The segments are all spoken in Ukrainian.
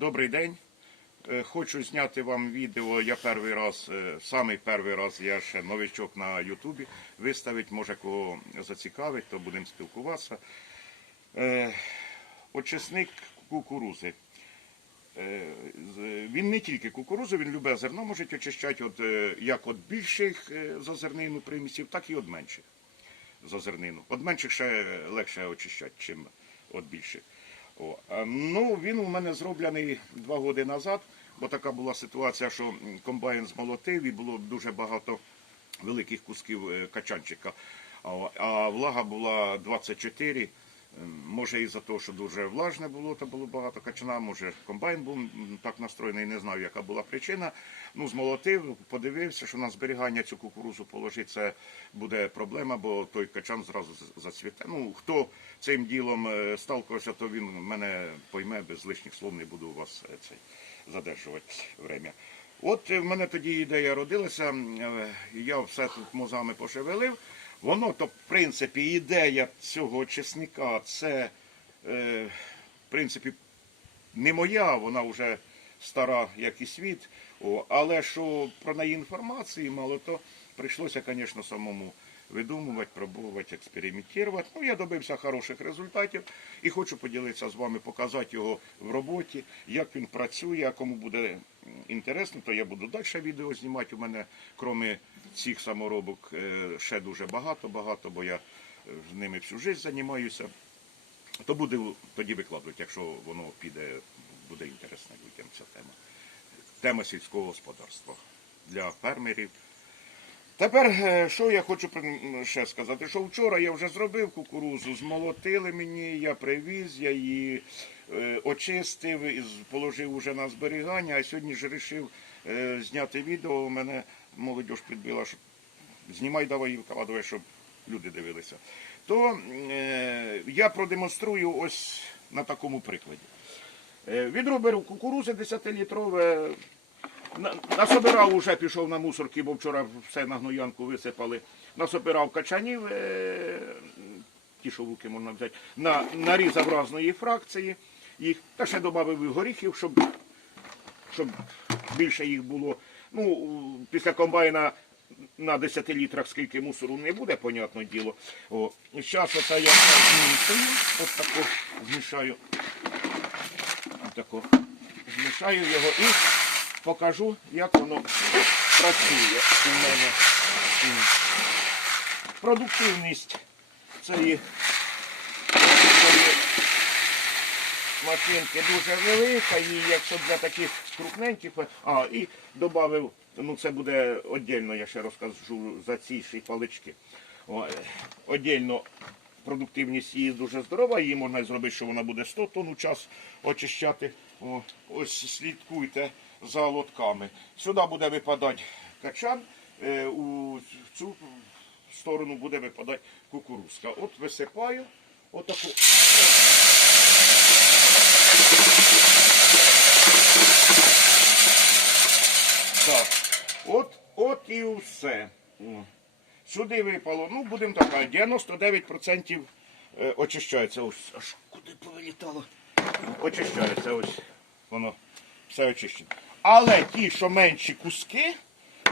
Добрий день. Е, Хочу зняти вам відео. Я перший раз, е, самий перший раз, я ще новичок на Ютубі. Виставить, може кого зацікавить, то будемо спілкуватися. Е, Очисник кукурузи. Він не тільки кукурузу, він любе зерно може очищати от, як від більших зазернину примісів, так і від менших зазернину. Від менших ще легше очищати, ніж від більших. О, ну, він у мене зроблений два роки назад, бо така була ситуація, що комбайн змолотив і було дуже багато великих кусків е, качанчика. А влага була 24. Може, із-за того, що дуже влажне було, то було багато качана, може комбайн був так настроєний, не знаю, яка була причина. Ну, змолотив, подивився, що на зберігання цю кукурузу положити, це буде проблема, бо той качан зразу зацвіте. Ну, хто цим ділом е, сталкувався, то він мене пойме, без лишніх слов не буду вас е, цей, задержувати время. От е, в мене тоді ідея родилася, я все тут мозами пошевелив. Воно, то, в принципі, ідея цього чесника, це, е, в принципі, не моя, вона вже стара, як і світ. О, але що про неї інформації мало, то прийшлося, звісно, самому видумувати, пробувати, експериментувати. Ну, я добився хороших результатів і хочу поділитися з вами, показати його в роботі, як він працює, кому буде інтересно, то я буду далі відео знімати. У мене, крім цих саморобок, е, ще дуже багато, багато, бо я е, з ними всю життя займаюся. То буде тоді викладувати, якщо воно піде, буде інтересна людям ця тема. Тема сільського господарства для фермерів. Тепер, е, що я хочу ще сказати, що вчора я вже зробив кукурузу, змолотили мені, я привіз, я її е, очистив, і положив уже на зберігання, а сьогодні ж вирішив е, зняти відео. Мене молодь підбила, що знімай давай, викладай, щоб люди дивилися. То я продемонструю ось на такому прикладі. Відро беру кукурузи 10-літрове. На- Насобирав уже пішов на мусорки, бо вчора все на гноянку висипали. Насобирав качанів, е, ті, що в руки можна взяти, на, нарізав різної фракції їх, та ще додав горіхів, щоб, щоб більше їх було. Ну, після комбайна на 10 літрах скільки мусору не буде, понятне діло. О, зараз оце я змішую, от тако змішаю. Отако змішаю його і покажу, як воно працює у мене. Продуктивність цієї машинки дуже велика, і якщо для таких крупненьких, а і додав, ну це буде віддільно, я ще розкажу за ці палички. Е, продуктивність її дуже здорова, її можна зробити, що вона буде 100 тонн у час очищати. О, ось слідкуйте за лотками. Сюди буде випадати качан, е, у цю сторону буде випадати кукурузка. От висипаю отаку. Так. От, от і все. Сюди випало, ну будемо так, 99% е, очищається. Ось аж куди повилітало. Очищається ось. Воно все очищено. Але ті, що менші куски,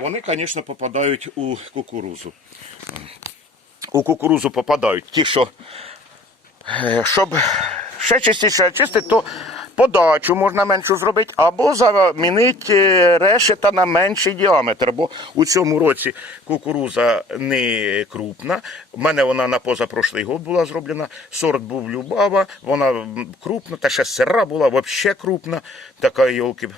вони, звісно, попадають у кукурузу. У кукурузу попадають. Ті, що Е, щоб ще частіше очистити, то подачу можна меншу зробити, або замінити е, решета на менший діаметр. Бо у цьому році кукуруза не крупна. У мене вона на позапрошлий год була зроблена. Сорт був Любава, вона крупна, та ще сира була, взагалі крупна, така йолки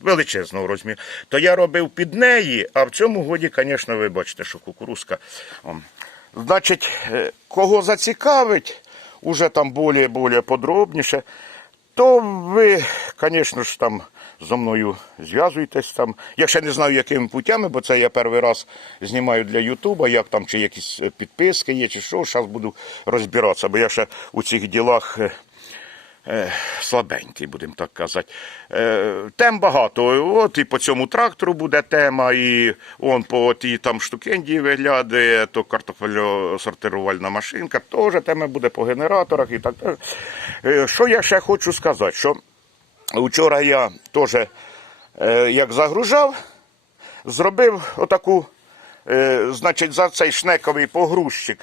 величезного розміру. То я робив під неї, а в цьому годі, звісно, ви бачите, що кукурузка. Значить, е, кого зацікавить, уже там більш більш подробніше, то ви, звісно ж, там зо мною зв'язуєтесь там. Я ще не знаю, якими путями, бо це я перший раз знімаю для Ютуба, як там, чи якісь е, підписки є, чи що. Зараз буду розбиратися, бо я ще у цих ділах. Е, слабенький, будемо так казати. Е, тем багато. От і по цьому трактору буде тема, і он по тій там штукенді виглядає, то картофельно-сортирувальна машинка, теж тема буде по генераторах і так далі. Е, що я ще хочу сказати, що Вчора я теж, як загружав, зробив отаку, значить, за цей шнековий погрузчик.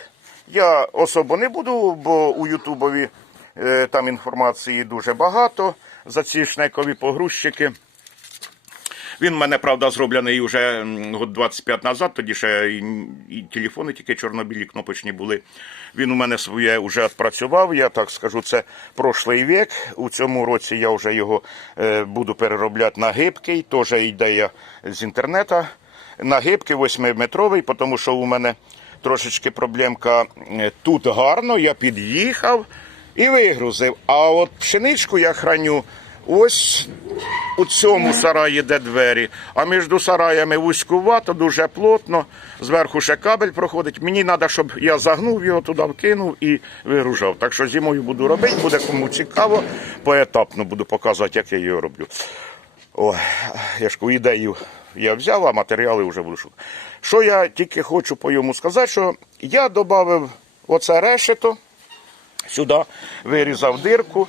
Я особо не буду, бо у Ютубові там інформації дуже багато за ці шнекові погрузчики. Він в мене, правда, зроблений вже год 25 назад, тоді ще і, і телефони тільки чорнобілі кнопочні були. Він у мене своє вже відпрацював, я так скажу, це прошлий вік. У цьому році я вже його е, буду переробляти на гибкий, теж ідея з інтернету. На гибкий 8-метровий, тому що у мене трошечки проблемка е, тут гарно, я під'їхав і вигрузив. А от пшеничку я храню ось у цьому сараї, де двері, а між сараями вузькувато, дуже плотно. Зверху ще кабель проходить. Мені треба, щоб я загнув його туди, вкинув і вигружав. Так що зимою буду робити, буде кому цікаво, поетапно буду показувати, як я його роблю. О, я ж ідею я взяв, а матеріали вже буду. Що я тільки хочу по йому сказати, що я додав оце решето сюди, вирізав дирку.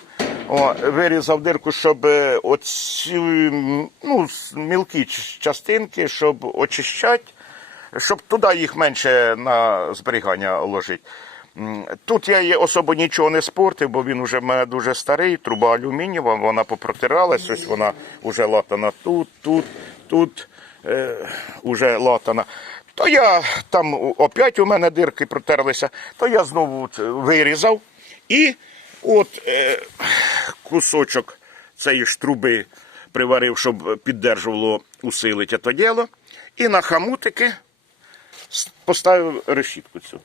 О, вирізав дирку, щоб е, оці ну, мілкі частинки, щоб очищати, щоб туди їх менше на зберігання ложити. Тут я особо нічого не спортив, бо він вже мене дуже старий, труба алюмінієва, вона попротиралась, ось вона вже латана тут, тут, тут е, уже латана. То я там опять у мене дирки протерлися, то я знову вирізав і от е, кусочок цієї ж труби приварив, щоб піддержувало усилити це діло. І на хамутики поставив решітку цю.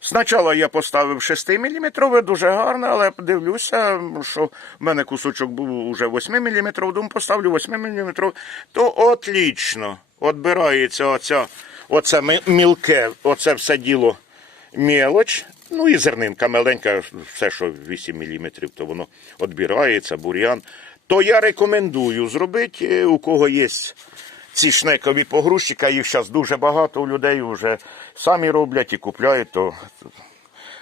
Спочатку я поставив 6-мм, дуже гарно, але дивлюся, що в мене кусочок був уже 8-мм, думаю, поставлю 8-мм, то отлично відбирається оця, оце мілке, оце все діло мелоч, ну і зернинка маленька, все, що 8 мм, то воно відбирається, бур'ян. То я рекомендую зробити, е, у кого є ці шнекові погрузчики, їх зараз дуже багато у людей вже самі роблять і купляють, то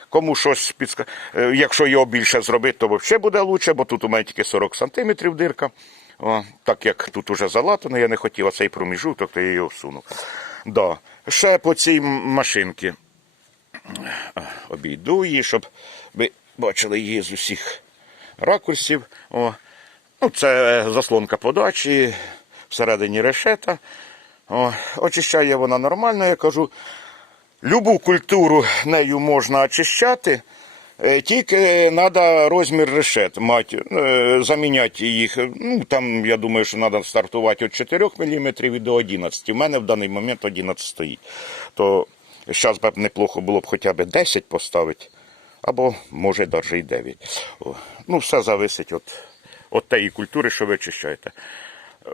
кому щось підска... е, Якщо його більше зробити, то взагалі буде краще, бо тут у мене тільки 40 сантиметрів дирка. О, так як тут уже залатано, я не хотів оцей проміжуток, то я його всунув. Да. Ще по цій машинці обійду її, щоб ви бачили її з усіх ракурсів. О. Ну, це заслонка подачі, всередині решета. О. Очищає вона нормально, я кажу. Любу культуру нею можна очищати, е, тільки треба розмір решет мати, е, заміняти їх. Ну, там, я думаю, що треба стартувати від 4 мм і до 11. У мене в даний момент 11 стоїть. То зараз б неплохо було б хоча б 10 поставити, або може навіть і 9. Ну, все залежить від, від тієї культури, що ви очищаєте.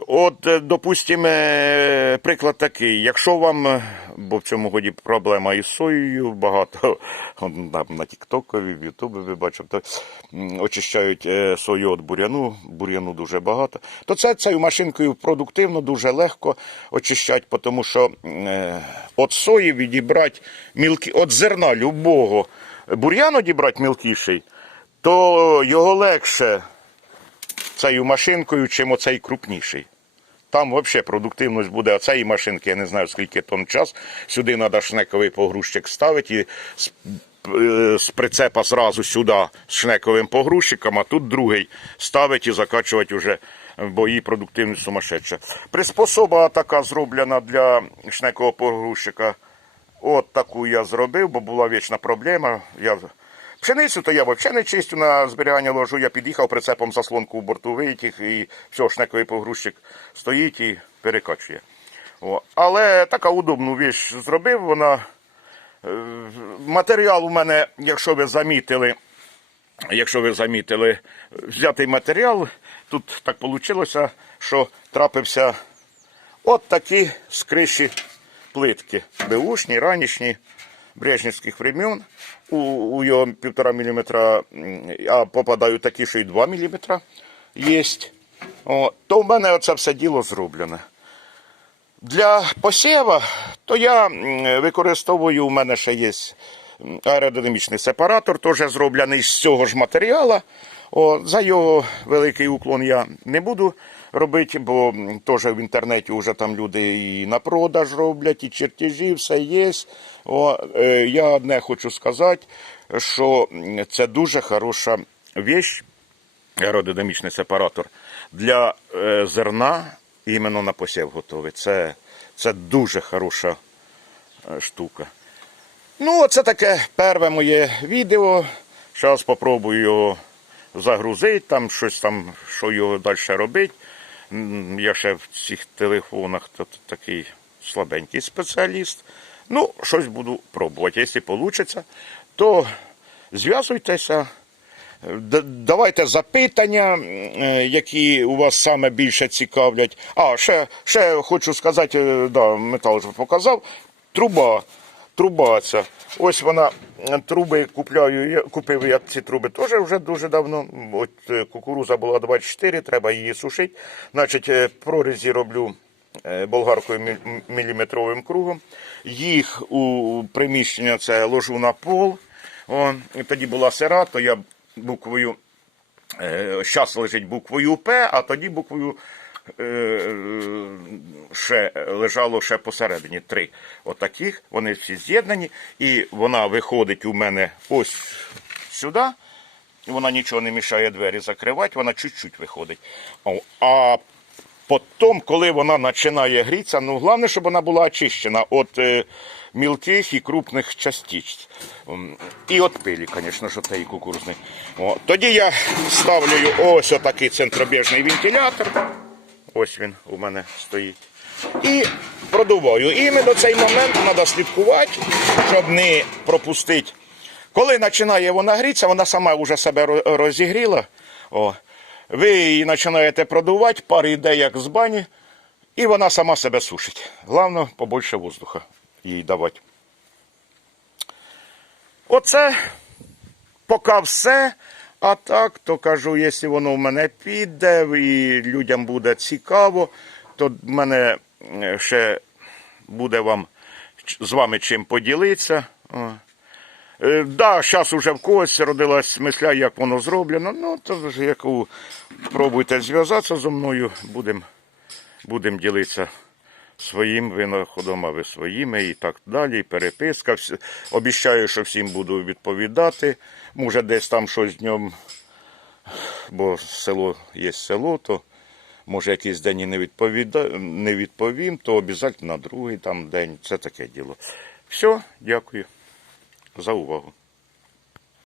От, е, допустимо, е, приклад такий. Якщо вам, е, бо в цьому годі проблема із соєю багато, там на Тіктокові, в Ютубі ви бачите, очищають сою від буряну, буряну дуже багато, то це цією машинкою продуктивно, дуже легко очищати, тому що від сої відібрати мілкі, від зерна любого бур'ян одібрати мілкіший, то його легше цією машинкою, чим оцей крупніший. Там взагалі продуктивність буде оцеї машинки, я не знаю скільки тонн час. Сюди треба шнековий погрузчик ставити і з, е, з прицепа зразу сюди з шнековим погрузчиком, а тут другий ставить і закачувати вже, бо її продуктивність сумасшедша. Приспособа така зроблена для шнекового погрузчика. От таку я зробив, бо була вічна проблема. Я... Пшеницю то я взагалі не чистю на зберігання ложу. Я під'їхав прицепом заслонку у борту витяг і все, шнековий погрузчик стоїть і перекачує. О. Але така удобну віч зробив. Вона е, матеріал у мене, якщо ви замітили, якщо ви замітили, взятий матеріал, тут так вийшло, що трапився от такі з криші плитки. Беушні, ранішні, брежнівських времен. У, у його півтора міліметра, а попадаю такі, що і 2 міліметра є. О, то в мене оце все діло зроблене. Для посєва, то я використовую, у мене ще є аеродинамічний сепаратор, теж зроблений з цього ж матеріалу. О, за його великий уклон я не буду робити, бо теж в інтернеті вже там люди і на продаж роблять, і чертежі, все є. О, е, я одне хочу сказати, що це дуже хороша віч, аеродинамічний сепаратор для е, зерна іменно на посів готовий. Це, це дуже хороша е, штука. Ну, це таке перше моє відео. Зараз спробую його загрузити, там щось там, що його далі робити. Я ще в цих телефонах то- то такий слабенький спеціаліст. Ну, щось буду пробувати. Якщо вийде, то зв'язуйтеся. Давайте запитання, е, які у вас саме більше цікавлять. А, ще, ще хочу сказати, е, да, метал вже показав. Труба. Труба ця. Ось вона е, труби купляю. Купив я ці труби теж вже дуже давно. От е, кукуруза була 24, треба її сушити. Значить, е, прорізі роблю болгаркою міліметровим кругом. Їх у приміщення це ложу на пол. О, і тоді була сира, то я буквою. Зараз лежить буквою П, а тоді буквою ще лежало ще посередині три. Отаких, вони всі з'єднані, і вона виходить у мене ось сюди. Вона нічого не мішає двері закривати, вона чуть-чуть виходить. А потім, коли вона починає грітися, ну головне, щоб вона була очищена від е, мілких і крупних частиць. І від пилі, звісно, що тієї кукурузної. О, тоді я ставлю ось отакий центробіжний вентилятор. Ось він у мене стоїть. І продуваю. І іменно цей момент треба слідкувати, щоб не пропустити. Коли починає вона грітися, вона сама вже себе розігріла. О, ви її починаєте продувати, пар йде як з бані, і вона сама себе сушить. Головне, побольше воздуха їй давати. Оце поки все. А так, то кажу, якщо воно в мене піде і людям буде цікаво, то в мене е, ще буде вам з вами чим поділитися. О. Е, зараз уже в когось родилась мисля, як воно зроблено. Ну, то ж як у... пробуйте зв'язатися зі мною, будемо будем ділитися своїм винаходом, а ви своїми і так далі. Переписка. Обіцяю, що всім буду відповідати. Може, десь там щось днем, бо село є село, то може якийсь день і не, відповіда... не відповім, то обов'язково на другий там день. Це таке діло. Все, дякую за увагу.